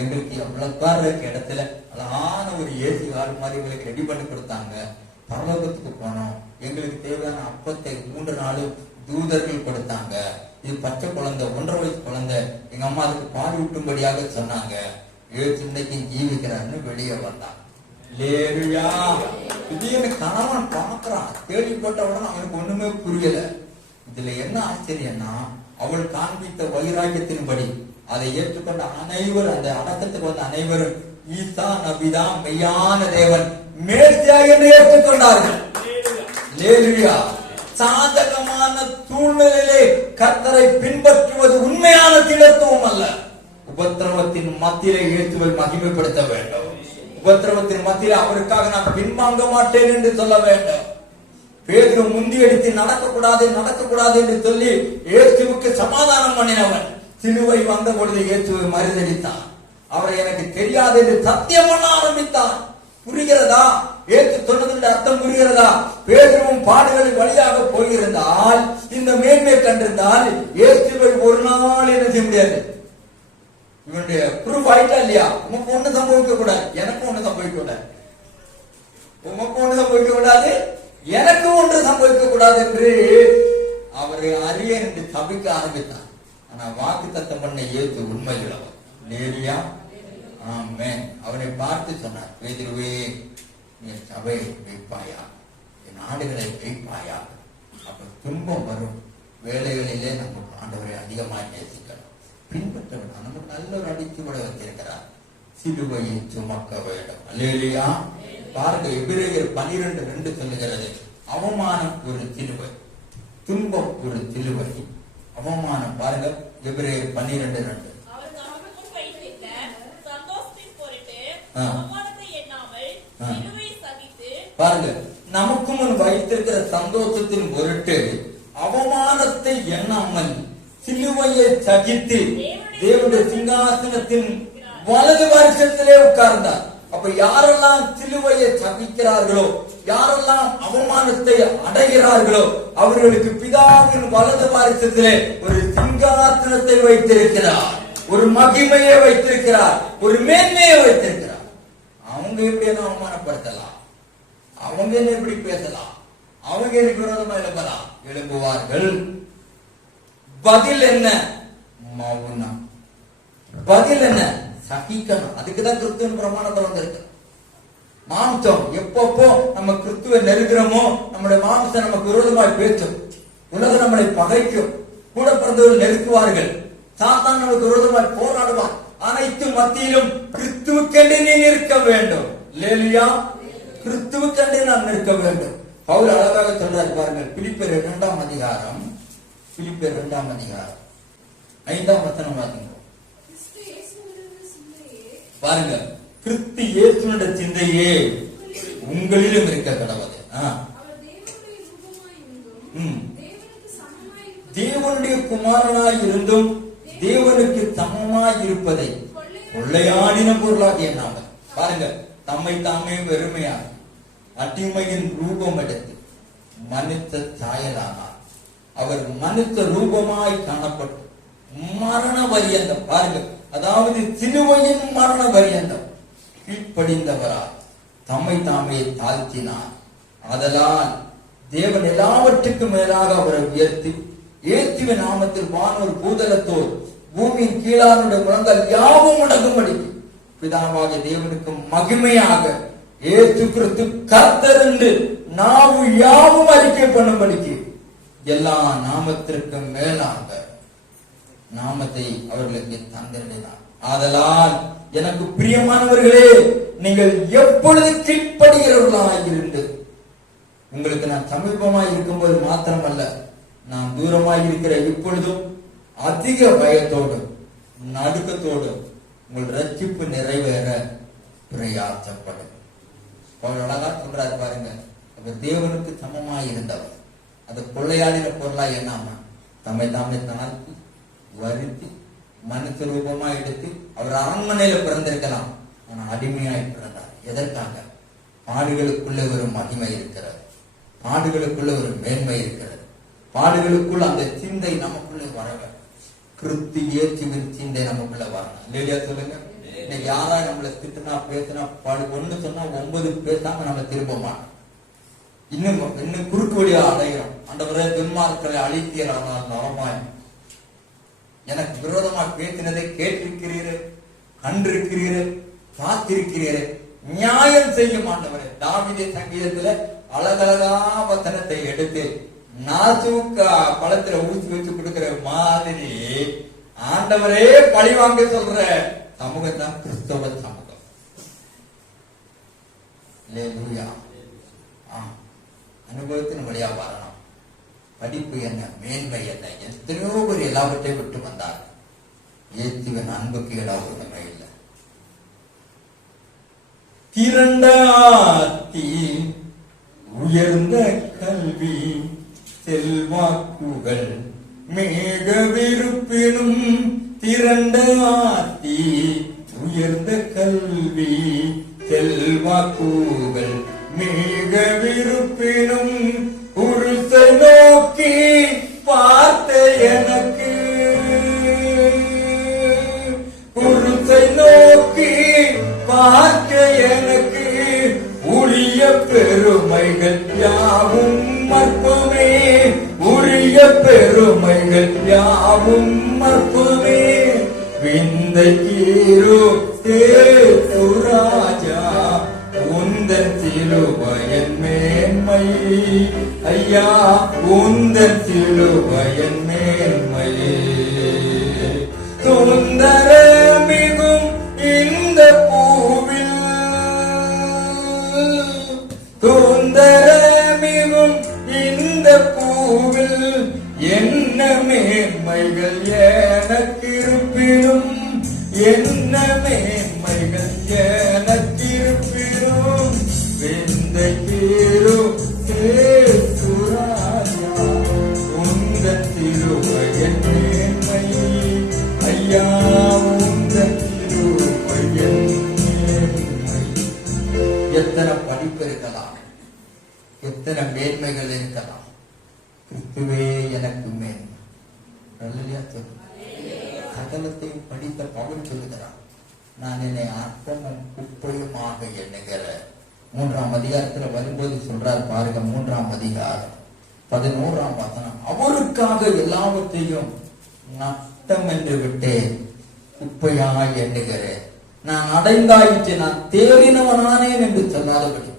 எங்களுக்கு எவ்வளவு பேர் இருக்க இடத்துல அழகான ஒரு ஏசி கால் மாதிரி எங்களுக்கு ரெடி பண்ணி கொடுத்தாங்க. பரலோகத்துக்கு போனோம். எங்களுக்கு தேவையான அப்பத்தை 3 நாளும் தூதர்கள் கொடுத்தாங்க. இது பச்சை குழந்தை, 1.5 வயசு குழந்தை. எங்க அம்மா அதுக்கு பால் ஊட்டும்படியாக சொன்னாங்க. 7 சிந்தைக்கு ஜீவிக்கிறான்னு வெளியே வந்தான். திடீர்னு கணவன் பார்க்கிறான். கேள்விப்பட்ட உடனே அவனுக்கு ஒண்ணுமே புரியல. இதுல என்ன ஆச்சரியம்னா, அவள் காண்பித்த வைராக்கியத்தின்படி அதை ஏற்றுக்கொண்ட அனைவரும், அந்த அடக்கத்துக்கு வந்த அனைவரும் ஈசா நபிதான் மெய்யான தேவன், மேற்சியாக என்று ஏற்றுக்கொண்டார்கள். சாதகமான சூழ்நிலையிலே கர்த்தரை பின்பற்றுவது உண்மையான திடத்துவம் அல்ல. உபத்திரவத்தின் மத்தியிலே இயேசுவை மகிமைப்படுத்த வேண்டும். உபத்திரவத்தின் மத்தியிலே அவருக்காக நான் பின்வாங்க மாட்டேன் என்று சொல்ல வேண்டும். பேதுரு முந்தி அடித்து நடக்கக்கூடாது என்று சொல்லி இயேசுவுக்கு சமாதானம் பண்ணினவன் சிலுவை வந்த பொழுது இயேசுவை மறுதளித்தான். அவரை எனக்கு தெரியாது என்று சத்தியம் பண்ண ஆரம்பித்தான். புரிகிறதா? ஏற்று சொன்னதுடைய அர்த்தம் புரிகிறதா? பேதுருவும் பாடுகளின் வழியாக போயிருந்தால், இந்த மேன்மை கண்டிருந்தால் இயேசுவை ஒரு நாள் என்ன செய்ய முடியாது. இவனுடைய ப்ரூஃப் ஆயிட்டா இல்லையா? உமக்கு ஒண்ணு சம்பவிக்க கூடாது, எனக்கு ஒண்ணு சம்பவிக்க கூடாது, உமக்கு ஒண்ணு சம்பவிக்க கூடாது, எனக்கு ஒன்று சம்பவிக்க கூடாது என்று அவரை அறிய என்று சபிக்க ஆரம்பித்தான். ஆனா வாக்கு தத்தம் பண்ண இயேசு உண்மையுள்ளவர். லேலியா ஆமென். அவனை பார்த்து சொன்னார், பேதுருவே, நீ சபையை வைப்பாயா, என் ஆடுகளை வைப்பாயா. அப்ப துன்பம் வரும் வேலைகளிலே நம்ம ஆண்டவரை அதிகமாக நேசிக்கணும், பின்பற்ற வேண்டும். நமக்கு நல்ல ஒரு அடிச்சுவடை வச்சிருக்கிறார். சிலுவையை சுமக்க வேண்டும். அல்லேலூயா. பாருங்க, எபிரேயர் 12:2 சொல்லுகிறது, அவமானம் ஒரு சிலுவை, துன்பம் ஒரு சிலுவை, அவமானம். பாருங்க, எபிரேயர் 12:2. பாருங்க, நமக்கு முன் வைத்திருக்கிற சந்தோஷத்தின் பொருட்டு அவமானத்தை எண்ணாமல் சிலுவையை சகித்து தேவனுடைய சிங்காசனத்தின் வலது வருஷத்திலே உட்கார்ந்தார். அப்ப யாரெல்லாம் சிலுவையை சகிக்கிறார்களோ, யாரெல்லாம் அவமானத்தை அடைகிறார்களோ, அவர்களுக்கு பிதாவின் வலது வருஷத்திலே ஒரு சிங்காசனத்தை வைத்திருக்கிறார், ஒரு மகிமையை வைத்திருக்கிறார், ஒரு மேன்மையை வைத்திருக்கிறார். அவங்க எப்படி என்ன அவமானப்படுத்தலாம், அவங்க என்ன எப்படி பேசலாம், அவங்க எனக்கு விரோதமா எழுப்பலாம், எழுப்புவார்கள். பதில் என்ன? மௌனம். பதில் என்ன? சகிக்கணும். அதுக்குதான் கிறிஸ்துவின் பிரமாணத்தை வந்திருக்கு. மாம்சம் எப்பப்போ நம்ம கிறிஸ்துவை நெருக்கிறோமோ, நம்முடைய மாம்சம் நமக்கு விரோதமாய் பேசும், உலகம் நம்மளை பகைக்கும், கூட பிறந்தவர்கள் நெருக்குவார்கள், சாத்தான் நமக்கு விரோதமாய் போராடுவான். அனைத்து மத்தியிலும் கிறிஸ்துவுக்கென்று நீ நிற்க வேண்டும். லேலியா, கிறிஸ்துவுக்கென்று நான் நிற்க வேண்டும். பவுல் அழகாக சொல்றாரு பாருங்கள், பிலிப்பியர் 2ஆம் அதிகாரம், பிலிப்பியர் 2ஆம் அதிகாரம் 5ஆம் வசனம் பாருங்க. பாருங்க, கிறிஸ்து இயேசுவினுடைய சிந்தையே உங்களிலும் இருக்க கடவுது. தேவனுடைய குமாரனாய் இருந்தும் தேவனுக்கு சமமாய் இருப்பதை கொள்ளையாடின பொருளாக எண்ணாமல். பாருங்க, தம்மை தாமே வெறுமையாக அடிமையின் ரூபம் எடுத்து மனித சாயலானார். அவர் மனித ரூபமாய் காணப்பட்டு மரண பரியந்தம், பாருங்க, அதாவது சிலுவையின் மரண பரியந்தம் கீழ்ப்படிந்தவரால் தம்மை தாமே தாழ்த்தினார். அதனால் தேவன் எல்லாவற்றுக்கும் மேலாக அவரை உயர்த்தி இயேசுவின் நாமத்தில் வானோர் பூதலத்தோர் பூமியின் கீழானுடைய முழங்கால் யாவும் முடங்கும்படி பிதாவாக தேவனுக்கு மகிமையாக இயேசு கிறிஸ்து கர்த்தர் என்று நாவு யாவும் அறிக்கை பண்ணும்படிக்கு எல்லா நாமத்திற்கும் மேலாக நாமத்தை அவர்களுக்கு தந்திருந்தார். ஆதலால் எனக்கு பிரியமானவர்களே, நீங்கள் எப்பொழுது கீழ்ப்படுகிறவர்களாக இருந்து, உங்களுக்கு நான் சமீபமாய் இருக்கும்போது மாத்திரமல்ல, நான் தூரமாய் இருக்கிற இப்பொழுதும் அதிக பயத்தோடு நடுக்கத்தோடு உங்கள் ரட்சிப்பு நிறைவேற பிரயாசப்படும். அழகா சொல்றாரு பாருங்க, அவர் தேவனுக்கு சமமாய் இருந்தவர், அது கொள்ளையாடின பொருளா எண்ணாம தம்மை தாமே தாழ்த்தி வருத்தி மனுஷ ரூபமா எடுத்து, அவர் அரண்மனையில பிறந்திருக்கலாம், ஆனா அடிமையாய் பிறந்தார். எதற்காக? பாடுகளுக்குள்ள ஒரு மகிமை இருக்கிறது, பாடுகளுக்குள்ள ஒரு மேன்மை இருக்கிறது, பாடுகளுக்குள்ள அந்த சிந்தை நமக்குள்ள வர வேண்டும். கிறிஸ்து இயேசுவின் சிந்தை நமக்குள்ள வரணும். இல்லையா? சொல்லுங்க. இன்னைக்கு யாரா நம்மளை திட்டுனா பேசினா ஒண்ணு சொன்னா 9 பேசாம நம்ம திரும்ப மாட்டோம். இன்னும் குறுக்கு வழியா அடைகிறோம். ஆண்டவரே துன்மார்க்களை அழித்தீரானால் நலமாய், எனக்கு விரோதமா பேசினதை கேட்டிருக்கிறீரே, கண்டிருக்கிறீரே, பார்த்திருக்கிறீரே, நியாயம் செய்யும் ஆண்டவரே. தாவீது சங்கீதத்துல அழகழகா வசனத்தை எடுத்து நாசூக்கா பழத்துல ஊசி வச்சு கொடுக்கிற மாதிரி ஆண்டவரே பழி வாங்க சொல்ற சமூகம் தான் கிறிஸ்தவ சமூகம். அல்லேலூயா. அனுபவத்தின் வழியா வரணும். படிப்பு என்ன, மேன்மை என்ன, எத்தனையோ பேர் எல்லாவற்றையும் விட்டு வந்தார். இயேசுவின் அன்புக்கு இடம் ஒன்றுமே இல்லை. திரண்ட ஆத்தி, உயர்ந்த கல்வி, செல்வாக்குகள் மேக விருப்பினும், திரண்ட ஆத்தி, உயர்ந்த கல்வி, செல்வாக்குகள் மேக விருப்பினும், புருஷை நோக்கி பார்த்த எனக்கு, புருஷை நோக்கி பார்க்க எனக்கு, உரிய பெருமைகள் யாவும் மற்புமே, உரிய பெருமைகள் யாவும் மற்புமே, விந்தை கீரு ராஜா, உந்தன் சிலுவையின் மேன்மை, ஐயா உந்தன் சிலுவையின் மேன்மை, சுந்தர மிகும் இந்த பூவில், சுந்தர மிகும் இந்த பூவில், என்ன மேன்மைகள் எனக்கிருப்பினும், என்ன மேன்மைகள் எனக்கிருப்பினும், விந்தை கீரு ராஜா, உந்தன் சிலுவையின் மேன்மை, ஐயா உந்தன் சிலுவையின் மேன்மை. எத்தனை படிப்பு இருக்கலாம், எத்தனை மேன்மைகள் இருக்கலாம், கிறிஸ்துவே எனக்கு மேன்மை. சகலத்தையும் படித்த பவுல் சொல்லுகிறான், நான் என்னை அற்பமும் குப்பையுமாக எண்ணுகிற. 3ஆம் அதிகாரத்துல வரும்போது சொல்றார் பாருங்க, 3ஆம் அதிகாரம் 11ஆம் வசனம், அவருக்காக எல்லாவற்றையும் நட்டம் என்று விட்டேன், குப்பையாய் எண்ணுகிறேன், நான் அடைந்தாயிற்று, நான் தேறினவனானேன் என்று சொல்லாதபடி,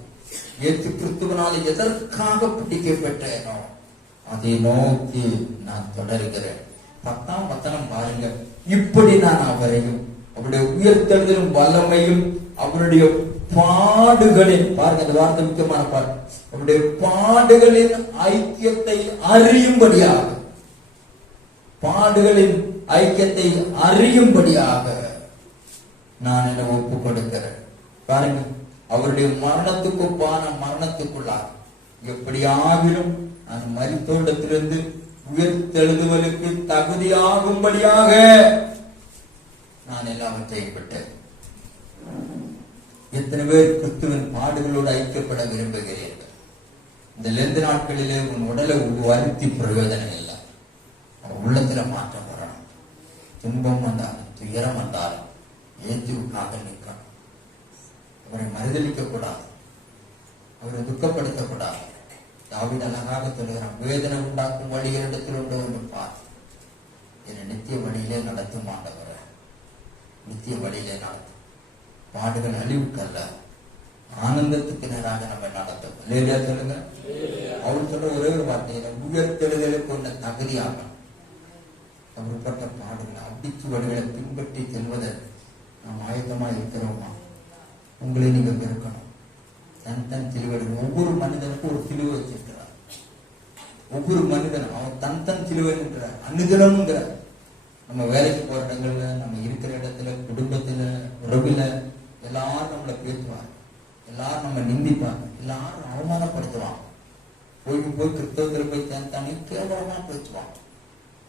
இயேசு கிறிஸ்துவினால எதற்காக பிடிக்கப்பட்டேனோ அதை நோக்கி நான் தொடர்கிறேன். 10ஆம் வசனம் பாருங்க, இப்படி நான் அவரையும் அவருடைய உயர்த்தெழுதலும் வல்லமையும் அவருடைய பாடுகளின், பாருங்க அந்த வார்த்தை முக்கியமான பாட்டு, அவருடைய பாடுகளின் ஐக்கியத்தை அறியும்படியாக, பாடுகளின் ஐக்கியத்தை அறியும்படியாக நான் என்ன ஒப்பு கொடுக்கிறேன். பாருங்க, அவருடைய மரணத்துக்கு ஒப்பான மரணத்துக்குள்ளாக எப்படியாகிலும் நான் மரித்தோடத்திலிருந்து உயிர்த்தெழுதுவதற்கு தகுதியாகும்படியாக நான் எல்லாவற்றையும் விட்டேன். எத்தனை பேர் கிறிஸ்துவின் பாடுகளோடு ஐக்கியப்பட விரும்புகிறீர்கள்? இந்த லெந்து நாட்களிலே உன் உடலை வருத்தி பிரயோஜனம் இல்லை. உள்ளத்துல மாற்றம் வரணும். துன்பம் வந்தாலும் துயரம் வந்தாலும் இயேசுவுக்காக நிற்கணும். அவரை மறுதளிக்க கூடாது, அவரை துக்கப்படுத்தக்கூடாது. தாவீது அழகாக சொல்லுகிறான், வேதனை உண்டாக்கும் வழிகளிடத்தில் உண்டு என்று பார், என்னை நித்திய வழியிலே நடத்தும் ஆண்டவரை, நித்திய வழியிலே நடத்தும். பாடுகள் அழிவுக்கல்ல, ஆனந்தத்துக்கு நேராக நம்ம நடத்தும். இல்லையா சொல்லுங்க. அவர் சொல்ற ஒரே ஒரு வார்த்தையில, உயர்த்தெழுதலுக்கு ஒன்ன தகுதியாகணும். அப்படிப்பட்ட பாடுகளை அடிச்சு வழிகளை பின்பற்றி செல்வதை நாம் ஆயத்தமா இருக்கிறோமா? உங்களை நீங்க பெருக்கணும். தன் சிலுவைகள், ஒவ்வொரு மனிதனுக்கும் ஒரு சிலுவை வச்சிருக்கிறார். ஒவ்வொரு மனிதனும் அவன் தன் சிலுவை என்கிறார், அனுதினம்ங்கிறார். நம்ம வேலைக்கு போற இடங்கள்ல, நம்ம இருக்கிற இடத்துல, குடும்பத்துல, உறவுல எல்லாரும் நம்மளை பேசுவாங்க, எல்லாரும் நம்ம நிந்திப்பாங்க, எல்லாரும் அவமானப்படுத்துவாங்க. போய் கிறிஸ்தவத்தில் போய் தனி கேவலமா பேசுவாங்க.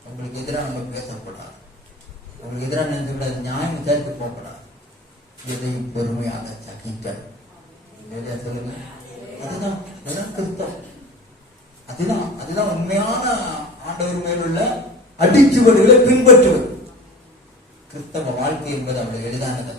உங்களுக்கு எதிராக நம்ம பேசக்கூடாது, உங்களுக்கு எதிராக நினைக்க நியாயம் விசாரித்து போகக்கூடாது. எதையும் பொறுமையாக சகிக்க சொல்லுங்க. அதுதான் கிறிஸ்தவம். அதுதான் உண்மையான ஆண்டவர் மேலுள்ள அடிச்சுவடுகளை பின்பற்றுவது. கிறிஸ்தவ வாழ்க்கை என்பது அவ்வளவு எளிதானது.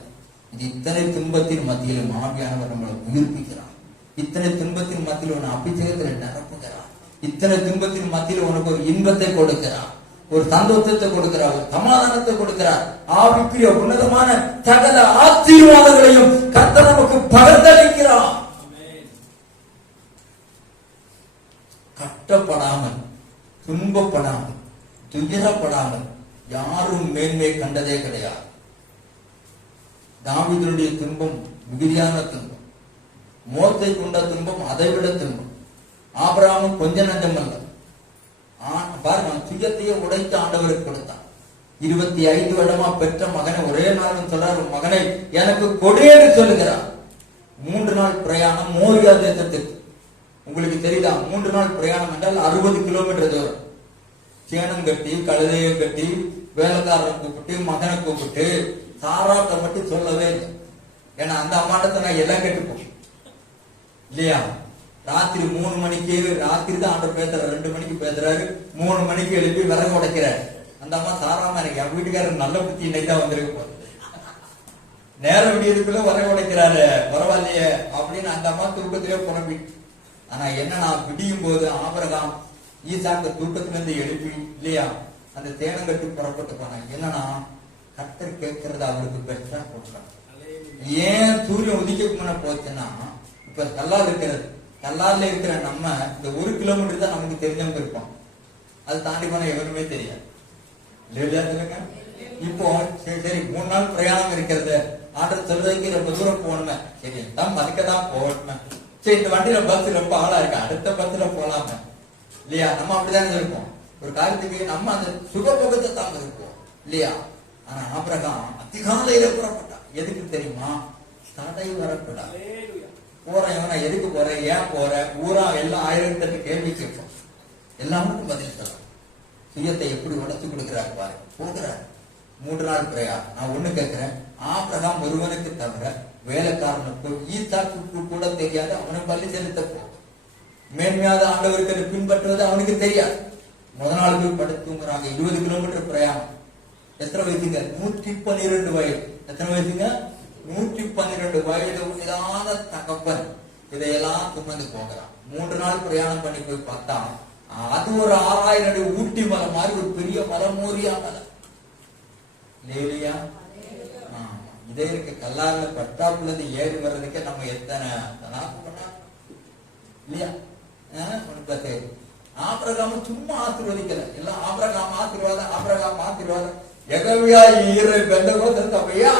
இது இத்தனை துன்பத்தின் மத்தியிலும் ஆவியானவர் நம்மளை உயிர்ப்பிக்கிறார். இத்தனை துன்பத்தின் மத்தியில் உன்னை அபிஷேகத்தில் நிரப்புகிறார். இத்தனை துன்பத்தின் மத்தியில் உனக்கு ஒரு இன்பத்தை கொடுக்கிறார், ஒரு சந்தோஷத்தை கொடுக்கிறார், ஒரு சமாதானத்தை கொடுக்கிறார். ஆவிக்குரிய உன்னதமான சகல ஆசீர்வாதங்களையும் கர்த்தர் நமக்கு பகிர்ந்தளிக்கிறார். கஷ்டப்படாமல், துன்பப்படாமல், துயரப்படாமல் யாரும் மேன்மை கண்டதே கிடையாது. தாவீதுடைய துன்பம் மிகுதியான துன்பம், மோசே கொண்ட துன்பம் அதைவிட துன்பம். ஆபிரகாம் கொஞ்ச நஞ்சம் அல்ல. பாருங்க, சுயத்தையே உடைத்து ஆண்டவருக்கு கொடுத்தான். 25 வருடமா பெற்ற மகனை ஒரே நாள் சொல்றார், மகனை எனக்கு கொடியேன்னு சொல்லுகிறார். 3 நாள் பிரயாணம் மோரியா தேசத்துக்கு. உங்களுக்கு தெரியுதா, 3 நாள் பிரயாணம் என்றால் 60 கிலோமீட்டர் தூரம். சேனம் கட்டி, கழுதையை கட்டி, வேலைக்காரரை கூப்பிட்டு, மகனை கூப்பிட்டு, சாராட்ட மட்டும் சொல்லவே இல்லை. ஏன்னா அந்த அம்மாட்டத்தை நான் எல்லாம் கேட்டுப்போம் இல்லையா. ராத்திரி 3 மணிக்கு, ராத்திரி தான் ஆண்டவர் பேசுறாரு, 2 மணிக்கு பேசுறாரு, 3 மணிக்கு எழுப்பி விறகு உடைக்கிறாரு. அந்த அம்மா சாராம எனக்கு என் வீட்டுக்காரர் நல்ல புத்தி இன்னைக்கு தான் வந்திருக்கு போகுது, நேரம் விடியதுக்குள்ள விறகு உடைக்கிறாரு, பரவாயில்லையே அப்படின்னு அந்த அம்மா தூக்கத்திலே புறப்பி. ஆனா என்னன்னா, விடியும் போது ஆபிரகாம் ஈசாக்க தூக்கத்திலிருந்து எழுப்பி இல்லையா அந்த தேனங்கட்டு புறப்பட்டு போனாங்க. என்னன்னா, கர்த்தர் கேட்கறது அவருக்கு பெற்றா கொடுக்கணும். ஏன் சூரியன் உதிக்க முன்ன போச்சுன்னா, இப்ப கல்லால் இருக்கிறது, கல்லால இருக்கிற நம்ம இந்த 1 கிலோமீட்டர் தான் நமக்கு தெரிஞ்சவங்க இருப்போம். அது தாண்டி போனா எவருமே தெரியாது. இப்போ சரி 3 நாள் பிரயாணம் இருக்கிறது, ஆர்டர் சொல்றதுக்கு ரொம்ப தூரம் போகணுமே, சரி தான் அதுக்கதான் போகணுமே, சரி இந்த வண்டியில பஸ் ரொம்ப ஆளா இருக்கு, அடுத்த பஸ்ல போலாமே இல்லையா. நம்ம அப்படிதான் இருப்போம். ஒரு காரியத்துக்கு நம்ம அந்த சுகபோகத்தை தாங்க இருப்போம் இல்லையா. ஆனா ஆபிரகாம் அதிகாலையில புறப்பட்டான். எதுக்கு தெரியுமா? தடை வரக்கூடாது. போறேன், எதுக்கு போறேன், ஏன் போற, ஊரா எல்லாம் 1008 கேள்வி கேட்போம். எல்லாருக்கும் பதில் சொல்லலாம். சுயத்தை எப்படி உடைச்சு கொடுக்கிறார் பாரு. போகிறார் 3 நாள் பிரயாணம். நான் ஒண்ணு கேட்கிறேன், ஆபிரகாம் ஒருவனுக்கு தவிர வேலைக்காரனுக்கு ஈசாக்கு கூட தெரியாது, அவனை பள்ளி செலுத்த போ. மேன்மையாத ஆண்டவருக்கு பின்பற்றுவது அவனுக்கு தெரியாது. முதல் நாள் போய் படுத்து தூங்குறாங்க. 20 கிலோமீட்டர் பிரயாணம். எத்தனை வயசுங்க? 112 வயது. எத்தனை வயசுங்க? 112 வயது. இதான தகப்பன் இதையெல்லாம் சுமந்து போகிறான். 3 நாள் பிரயாணம் பண்ணி போய் பார்த்தா அது ஒரு 6000 அடி ஊட்டி மலை மாதிரி ஒரு பெரிய மலை, மோரியா மலை இல்லையா. இதே இருக்கு கல்லாறுல பட்டாப்புல இருந்து ஏறி வர்றதுக்கே நம்ம எத்தனை இல்லையா. ஆபிரகாம் சும்மா ஆசீர்வதிக்கல, எல்லாம் ஆபிரகாம் ஆசீர்வாதம், ஆபிரகாம் ஆசீர்வாதம். எகவியா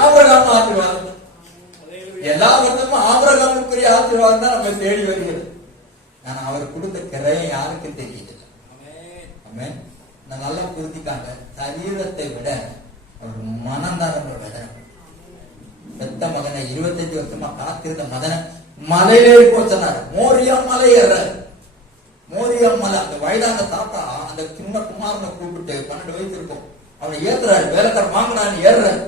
ஆபிரகாம் ஆசீர்வாதம். எல்லா வருடமும் ஆபிரகாமுக்குரிய ஆசீர்வாதம் தான் நம்ம தேடி வருகிறது. ஆனா அவர் கொடுத்த கிரையம் யாருக்கும் தெரியல. நல்லா புரிஞ்சுக்காங்க. சரீரத்தை விட அவர் மனம்தான் வேதனை. பெத்த மகனை 25 வருஷமா காத்திருந்த மகனை மலையிலே போச்சனாரு. மோரியா மலை ஏறாரு. மோரியா மலை, அந்த வயதான தாத்தா அந்த சின்ன குமாரனை கூப்பிட்டு 12 வயசு இருக்கும், அவனை ஏத்துறாரு. வேலைக்காரன் வாங்கினான்னு ஏறுறாரு.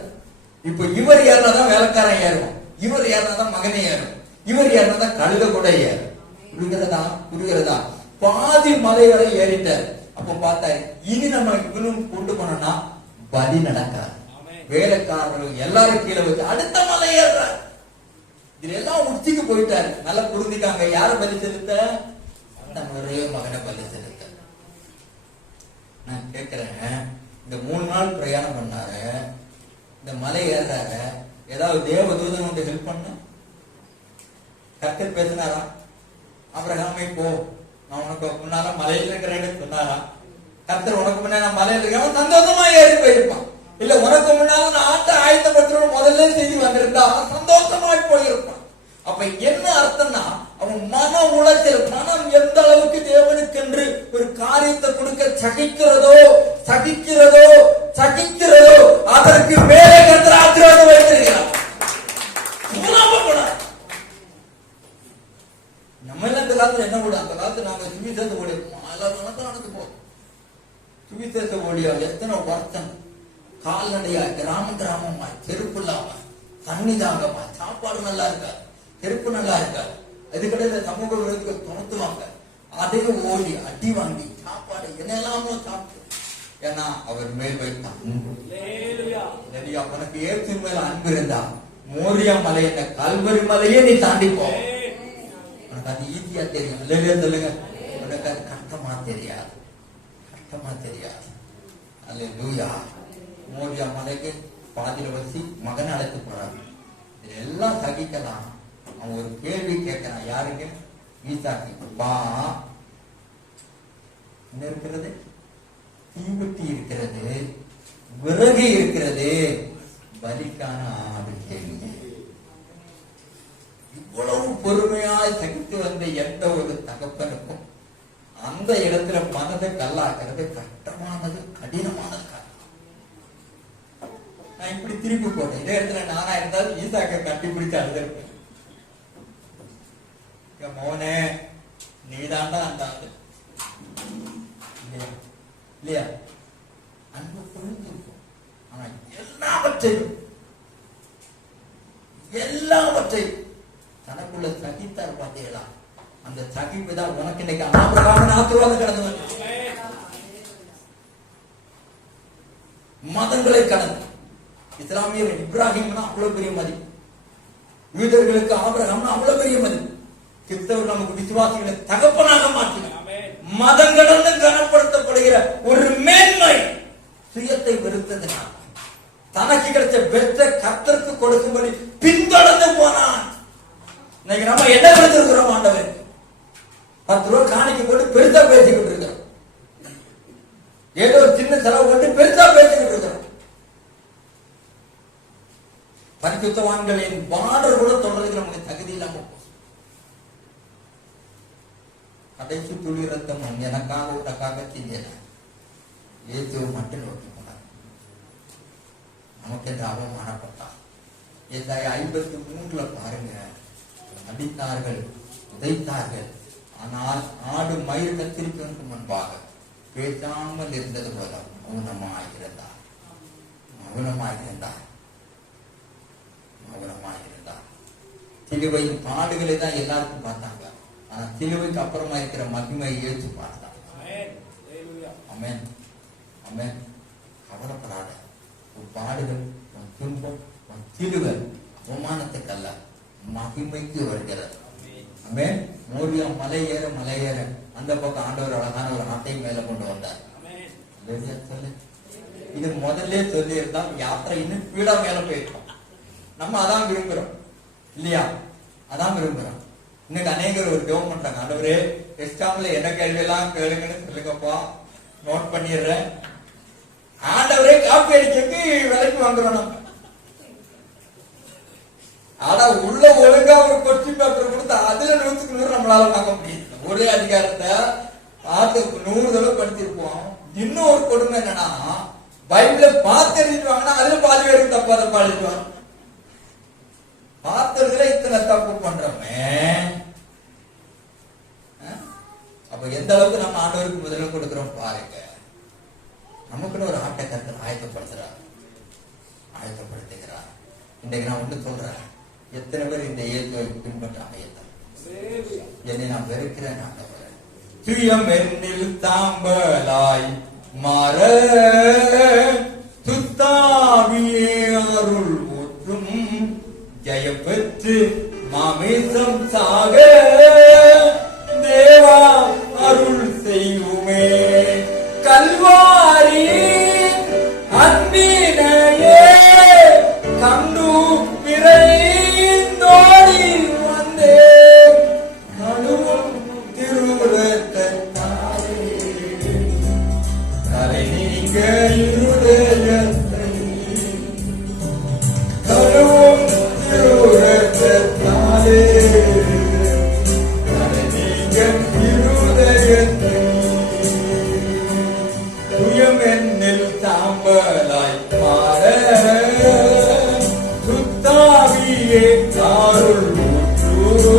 இப்ப இவர் ஏறினாதான் வேலைக்காரன் ஏறுவோம், இவர் ஏறினாதான் மகனே ஏறும், இவர் ஏறினாதான் கழுத கூட ஏறும். புரிகிறதா? பாதி மலை வரை ஏறிட்டார். அப்ப பார்த்தாரு, இனி நம்ம இவனும் கொண்டு போனோம்னா பலி நடக்காது. வேலைக்காரர்கள் எல்லாரும் கீழே வச்சு அடுத்த மலை ஏறுறாரு. இதுல எல்லாம் உச்சிக்கு போயிட்டாரு. நல்லா புரிஞ்சுக்காங்க. யார பலி செலுத்த? ஒரே மகனை பலி செலுத்த. நான் கேட்கிறேன், இந்த 3 நாள் பிரயாணம் பண்ணாரு, இந்த மலை ஏறாரு, ஏதாவது தேவதூதன் வந்து ஹெல்ப் பண்ண? கர்த்தர் பேசினாரா? ஆபிரகாமே போ, நான் உனக்கு முன்னால மலையில இருக்கிறேன்னு சொன்னாரா? கர்த்தர் உனக்கு முன்னாடி நான் மலையில இருக்கேன் சந்தோஷமா ஏறி போயிருப்பான். இல்ல உனக்கு முன்னால நான் ஆட்ட ஆயத்தப்பட்டு முதல்ல செய்தி வந்திருந்தா சந்தோஷமாய் போயிருப்பான். அப்ப என்ன அர்த்தம்னா, அவன் மன உளைச்சல், மனம் எந்த அளவுக்கு தேவனுக்கு என்று ஒரு காரியத்தை கொடுக்க சகிக்கிறதோ அதற்கு மேலே கர்த்தர் ஆசீர்வாதம் வைத்திருக்கிறார். நம்ம எல்லாம் இந்த காலத்துல என்ன கூட, அந்த காலத்துல நாங்க சுவிசேஷ ஓடிப்போம், அதெல்லாம் நடந்து போவோம். சுவிசேஷ ஓடியா எத்தனை வருஷம் கால்நடையா, கிராமமா, செருப்பு இல்லாம, தண்ணி தாங்கமா, சாப்பாடு நல்லா இருக்கா, செருப்பு நல்லா இருக்கா, அதுக்கடையில சமூக விரோதிகள் துரத்துவாங்க, அதையும் ஓடி அடி வாங்கி சாப்பாடு என்னெல்லாமோ சாப்பிட்டு. ஏன்னா அவர் மேல் வைத்தான். உனக்கு ஏற்று மேல அன்பு இருந்தா மோரியா மலை என்ன கல்வரி மலையே நீ தாண்டி போ. உனக்கு அது ஈஸியா தெரியும் இல்லையா? சொல்லுங்க. உனக்கு அது கஷ்டமா தெரியாது, கஷ்டமா தெரியாது. அல்லேலூயா. மோரியா மலைக்கு பாதியில வச்சு மகனை அழைத்து போறாரு. எல்லாம் சகிக்கலாம். அவன் ஒரு கேள்வி கேட்கிறான். யாருக்கு? ஈசாக்கு. பா, என்ன இருக்கிறது? தீவெட்டி இருக்கிறது, விறகு இருக்கிறது, பலிக்கான ஆடு கேள்வி. இவ்வளவு பொறுமையாய் சகித்து வந்த எந்த ஒரு தகப்பனுக்கும் அந்த இடத்துல மனதை கல்லாக்குறது கஷ்டமானது, கடினமானது. நான் இப்படி திருப்பி போட்டேன். இதே இடத்துல நானா இருந்தாலும் ஈசாக்க கட்டிப்பிடிச்சு அழுதுருப்பேன். மோனே, நீதாண்டா அந்த ஆளு இல்லையா? அன்பு புரிஞ்சிருக்கும். ஆனா எல்லாவற்றையும் தனக்குள்ள சகித்தார். பார்த்தீங்களா? அந்த சகிப்பு தான் உனக்கு இன்னைக்கு ஆபிரகாமின் ஆசீர்வாதம் கடந்து வந்து மதங்களை கடந்து. இஸ்லாமியர் இப்ராஹிம்னா அவ்வளவு பெரிய மதிப்பு, யூதர்களுக்கு ஆபிரகாம்னா அவ்வளவு பெரிய மதிப்பு, கிறிஸ்தவர் நமக்கு விசுவாசிகளை தகப்பனாக மாற்றினார். மதம் கடந்து கனப்படுத்தப்படுகிற ஒரு மேன்மை சுயத்தை வெறுத்ததினால் தனக்கு கிடைச்ச பெற்ற கர்த்தருக்கு கொடுக்கும்படி பின்தொடர்ந்து போனான். இன்னைக்கு நம்ம என்ன கொடுத்திருக்கிறோம்? ஆண்டவர் 10 ரூபாய் காணிக்கை போட்டு பெருசா பேசிக்கிட்டு இருக்கிறோம். ஏதோ சின்ன செலவு போட்டு பெருசா பேசிக்கிட்டு இருக்கிறோம். பரிசுத்தவான்களின் பார்டர் கூட தொடர்றதுக்கு நமக்கு தகுதி இல்லாம கடைசி துளி ரத்தம் எனக்காக உனக்காக செஞ்சேன். ஏதோ மட்டும் நோக்கி போனார். நமக்கு என்று அவமானப்பட்டார். 53 பாருங்க. அடித்தார்கள், உதைத்தார்கள். ஆனால் ஆடு மயிர் கத்திரிப்பதற்கு முன்பாக பேசாமல் இருந்தது போல மௌனமாயிருந்தார். சிலுவையின் பாடுகளை தான் எல்லாருக்கும் பார்த்தாங்க. ஆனா சிலுவைக்கு அப்புறமா இருக்கிற மகிமையை ஏற்று பார்த்தான். ஆமென், ஆமென். கவலைப்படாத. உன் பாடுகள், உன் துன்பம், உன் சிலுவை அவமானத்துக்கு அல்ல, மகிமைக்கு வருகிறது. ஆமென். மோரியா மலை ஏற அந்த பக்கம் ஆண்டவர் அழகான ஒரு ஆட்டை மேல கொண்டு வந்தார். சொல்லு. இது முதல்ல சொல்லி இருந்தா யாத்திரை இன்னும் ஸ்பீடா மேல போயிருக்கோம். நம்ம அதான் விரும்புறோம் இல்லையா? அதான் விரும்புறோம். இன்னைக்கு அநேகர் ஒரு ஜெபம் பண்றாங்க. ஆண்டவரே, எஸ்டாம்ல என்ன கேள்வி எல்லாம் கேளுங்கன்னு சொல்லுங்கப்பா, நோட் பண்ணிடுறேன். ஆண்டவரே, காப்பி அடிச்சுக்கு விலைக்கு வாங்குறோம் நம்ம. ஆனா உள்ள ஒழுங்கா ஒரு கொஸ்டின் பேப்பர் கொடுத்தா அதுல 100க்கு 100 நம்மளால வாங்க முடியும். ஒரே அதிகாரத்தை பார்த்து 100 தடவை படிச்சிருப்போம். இன்னும் ஒரு கொடுமை என்னன்னா, பைபிள பார்த்து எழுதிடுவாங்கன்னா அதுல பாதி பேருக்கு தப்பா தப்பா எழுதிடுவாங்க. பார்த்ததுல இத்தனை தப்பு பண்றோமே. அப்ப எந்த அளவுக்கு நம்ம ஆண்டவருக்கு முதல்ல கொடுக்கிறோம் பாருங்க. நமக்குன்னு ஒரு ஆட்டை கருத்து ஆயத்தப்படுத்துறார். இன்றைக்கு நான் ஒண்ணு சொல்றேன். எத்தனை பேர் இந்த இயற்கை பின்பற்ற அமையத்தான் என்னை நான் வெறுக்கிறேன். சுயம் என்னில் தாம்பலாய் மாற துத்தாவியே அருள் ஊற்றும் ஜெயம் பெற்று மாமேசம் சாக தேவா அருள் செய்யுமே. கல்வாரி அன்பினையே கண்டு பிறைந்தோடி வந்தே நடுவும் திருவுரத்தாரே கரை நீங்க இருதயத்தை நடுவும் திருவுரத்தாரே கரை நீங்க இருதயத்தை துயம் என்னில் தாம்பலாய் மாற சுத்தாவியே அருள் ஊற்று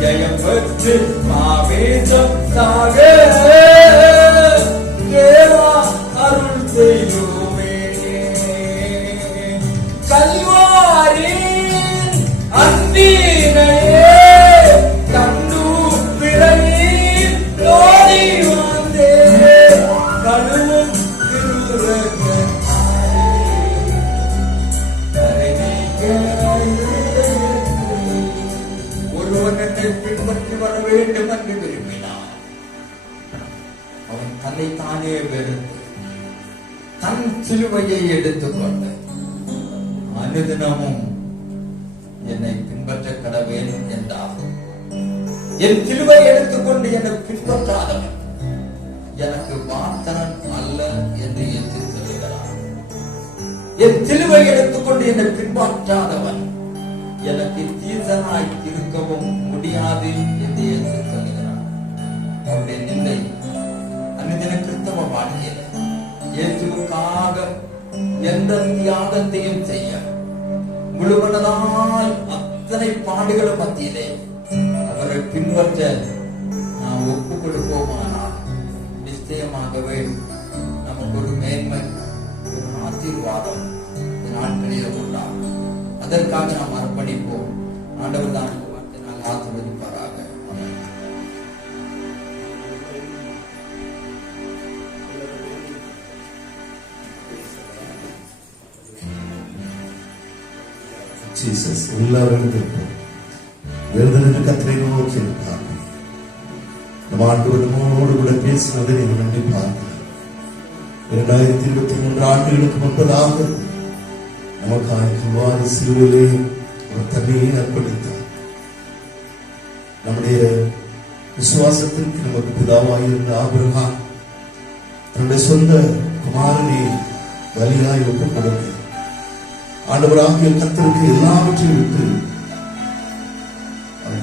ஜெயம் பெற்று மாவேசம் சாக தேவா அருள் செய்யுமே. கல்வாரி அன்பினையே கண்டு பிறையில் நோடி வந்தே கடுவும் திருரகத்தாரே கரை நீங்க வேண்டும் என்று விரும்பினார். அவன் தன்னைத்தானே வெறுத்து தன் சிலுவையை எடுத்துக்கொண்டு அனுதினமும் என்னை பின்பற்ற கடவேன் என்றார். என் சிலுவை எடுத்துக்கொண்டு என்னை பின்பற்றாதவன் எனக்கு வார்த்தனன் அல்ல என்று இயேசு சொல்கிறார். என் சிலுவை எடுத்துக்கொண்டு என்னை பின்பற்றாதவன் எனக்கு தீசனாய் இருக்கவும் முடியாது என்று இயேசு சொல்கிறார். அவருடைய நிலை அன்னிதின கிறிஸ்தவ வாழ்க்கையில் இயேசுவுக்காக எந்த தியாகத்தையும் செய்ய முழுவனதாய் அத்தனை பாடுகளும் மத்தியிலே அவரை பின்பற்ற நாம் ஒப்பு கொடுப்போமானால் நிச்சயமாகவே நமக்கு ஒரு மேன்மை, ஒரு ஆசீர்வாதம் இந்த நாட்களில் உண்டாகும். அதற்காக நாம் அர்ப்பணிப்போம். ஆண்டவர் தான் வார்த்தையினால் ஆசீர்வதிப்பாராக. ஜீசஸ் எல்லாரும் எழுதுறது கத்திரை நோக்கி இருப்பாங்க. நம்ம ஆண்டவரோடு கூட பேசினதை நீங்கள் நன்றி பார்க்கலாம். 2023 ஆண்டுகளுக்கு முன்பதாக நமக்காக கல்வாரி சிலுவையிலே அவர் தன்னையே அர்ப்பணித்தார். நம்முடைய விசுவாசத்திற்கு நமக்கு பிதாவாயிருந்த ஆபிரகாம் தன்னுடைய சொந்த குமாரனை பலியாய் ஒப்புக் கொடுக்க ஆண்டவராகிய கர்த்தருக்கு எல்லாவற்றையும் விட்டு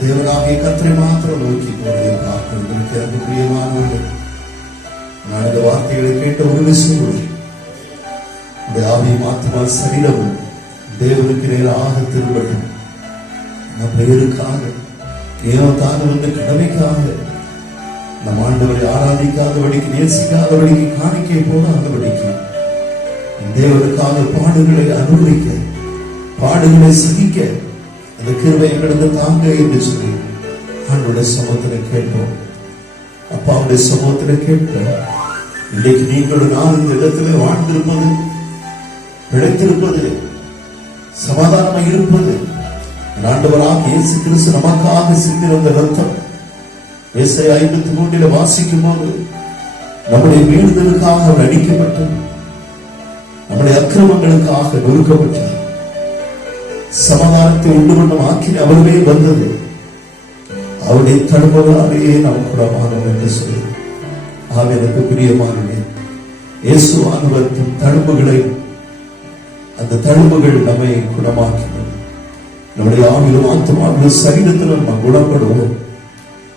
தேவராகிய கர்த்தரை மாத்திரம் நோக்கி போவதை பார்க்கிறதற்கு எனக்கு பிரியமானவர்கள், நான் இந்த வார்த்தைகளை கேட்ட ஒரு விஷயம், இந்த ஆவியை மாத்தினால் சரீரமும் தேவனுக்கு நேராக திரும்பட்டும். நம் பெயருக்காக ஏவத்தாக வந்த கடமைக்காக நம் ஆண்டவரை ஆராதிக்காதபடிக்கு, நேசிக்காதபடிக்கு, காணிக்கை போடாதபடிக்கு தேவனுக்காக பாடுகளை அனுபவிக்க, பாடுகளை சகிக்க அந்த கிருபை எங்களுக்கு தாங்க என்று சொல்லி ஆண்டவருடைய சமூகத்திலே கேட்போம். அப்பாவுடைய சமூகத்திலே கேட்போம். இன்றைக்கு நீங்களும் நான் இந்த இடத்திலே வாழ்ந்திருப்பது, பிழைத்திருப்பது, சமாதானமாக இருப்பது ஆண்டவராக இயேசு கிறிஸ்து நமக்காக சிந்திருந்த ரத்தம். ஏசாயா 53 வாசிக்கும் போது நம்முடைய மீறுதலுக்காக அவர் அடிக்கப்பட்டார், நம்முடைய அக்கிரமங்களுக்காக நொறுக்கப்பட்டார், சமாதானத்தை உண்டு பண்ணும் ஆக்கின அவருமே வந்தது, அவருடைய தழும்புகளாலேயே நாம் குணமானோம் என்று சொல்லி ஆவியனுக்கு பிரியமானே இயேசுவானவர் தழும்புகளை, அந்த தழும்புகள் நம்மை குணமாக்கினோம். நம்முடைய ஆவிலும் ஆத்மாவிலும் சரீரத்திலும் நாம் குணப்படுவோம்,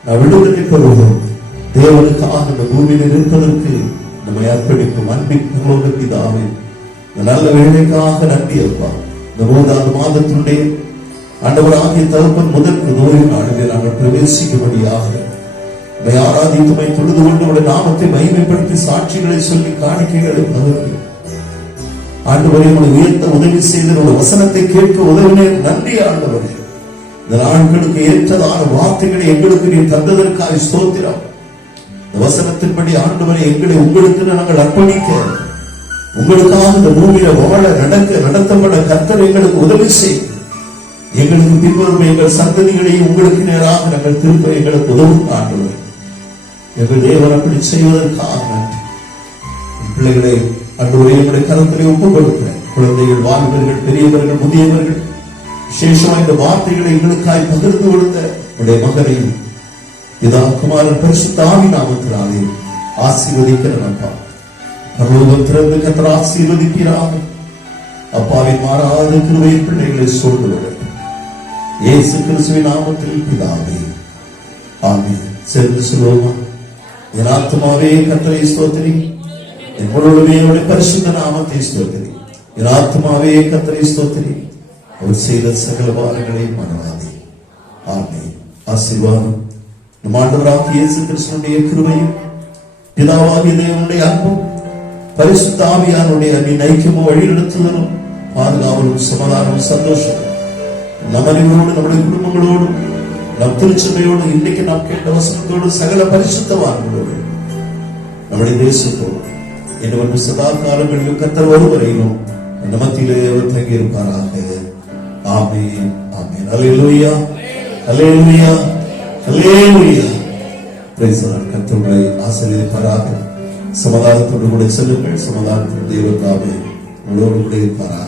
நாம் விடுதலை பெறுவோம். தேவனுக்காக இந்த பூமியில் இருப்பதற்கு நம்மை அர்ப்பணிக்கும் அன்பின் பரலோக பிதாவே, நல்ல வேலைக்காக நன்றி அப்பா. இந்த 3வது மாதத்தினுடைய ஆண்டவராகிய தகப்பன் முதல் நோய் நாடுகளை நாங்கள் பிரவேசிக்கும்படியாக ஆராதித்துமை தொழுது கொண்டு உடைய நாமத்தை மகிமைப்படுத்தி சாட்சிகளை சொல்லி காணிக்கைகளை பகிர்ந்து ஆண்டவரை உங்களை உயர்த்த உதவி செய்து உடைய வசனத்தை கேட்க உதவினேன். நன்றி ஆண்டவரே. இந்த நாட்களுக்கு ஏற்றதான வார்த்தைகளை எங்களுக்கு நீ தந்ததற்காக ஸ்தோத்திரம். இந்த வசனத்தின்படி ஆண்டவரை எங்களை உங்களுக்கு நாங்கள் அர்ப்பணிக்க, உங்களுக்காக இந்த பூமியில வாழ நடத்தப்பட கர்த்தர் எங்களுக்கு உதவி செய்யும். எங்களுக்கு பின்வரும் எங்கள் சந்ததிகளையும் உங்களுக்கு நேராக நாங்கள் திருப்ப எங்களுக்கு உதவும் ஆண்டவர். எங்கள் தேவன் அப்படி செய்வதற்காக நன்றி. பிள்ளைகளை ஆண்டவரே என்னுடைய கருத்திலே ஒப்புக் கொடுக்கிறேன். குழந்தைகள், வாலிபர்கள், பெரியவர்கள், முதியவர்கள், விசேஷமா இந்த வார்த்தைகளை எங்களுக்காய் பகிர்ந்து கொடுத்த உடைய மகனையும் இதா குமாரன் பரிசுத்த ஆவி நாமத்தினாலே ஆசீர்வதிக்கிறேன் அப்பா. பரலோகம் திறந்து கர்த்தர் ஆசீர்வதிப்பீராக. அப்பாவின் மாறாத கிருபையின் பிள்ளைகளை சூழ்ந்து விடட்டும். இயேசு கிறிஸ்துவின் நாமத்தில் பிதாவே, ஆமென். சேர்ந்து சொல்லுவோமா? என் ஆத்துமாவே கர்த்தரை ஸ்தோத்திரி, என் முழுவதுமே அவருடைய பரிசுத்த நாமத்தை ஸ்தோத்திரி. என் ஆத்துமாவே கர்த்தரை ஸ்தோத்திரி, அவர் செய்த சகல பாரங்களை மறவாதே. ஆமென். ஆசீர்வாதம் நம் ஆண்டவராகிய இயேசு கிறிஸ்துவினுடைய கிருபையும் பிதாவாகிய தேவனுடைய அன்பும் பரிசுத்த ஆவியானுடைய ஐக்கியமும் வழிநடத்துதலும் பாதுகாவலும் சமாதானமும் சந்தோஷம் நம் அனைவரோடு, நம்முடைய குடும்பங்களோடும், நம் திருச்சபையோடு, இன்றைக்கு நாம் கேட்ட வசனத்தோடு, சகல பரிசுத்தவான்களோடு, நம்முடைய தேசத்தோடு இன்னும் சதா காலங்களிலும் கர்த்தர் ஒருவரையிலும் இந்த மத்தியிலே அவர் தங்கியிருப்பாராக. ஆமென், ஆமென். அல்லேலூயா, அல்லேலூயா. அல்லேலூயா. Praise the Lord. கர்த்தரை ஆசீர்வதிப்பாராக. சமாதானத்தோடு கூட செல்லுங்கள். சமாதானத்தின் தேவன் தாமே உங்களோடு கூட இருப்பாராக.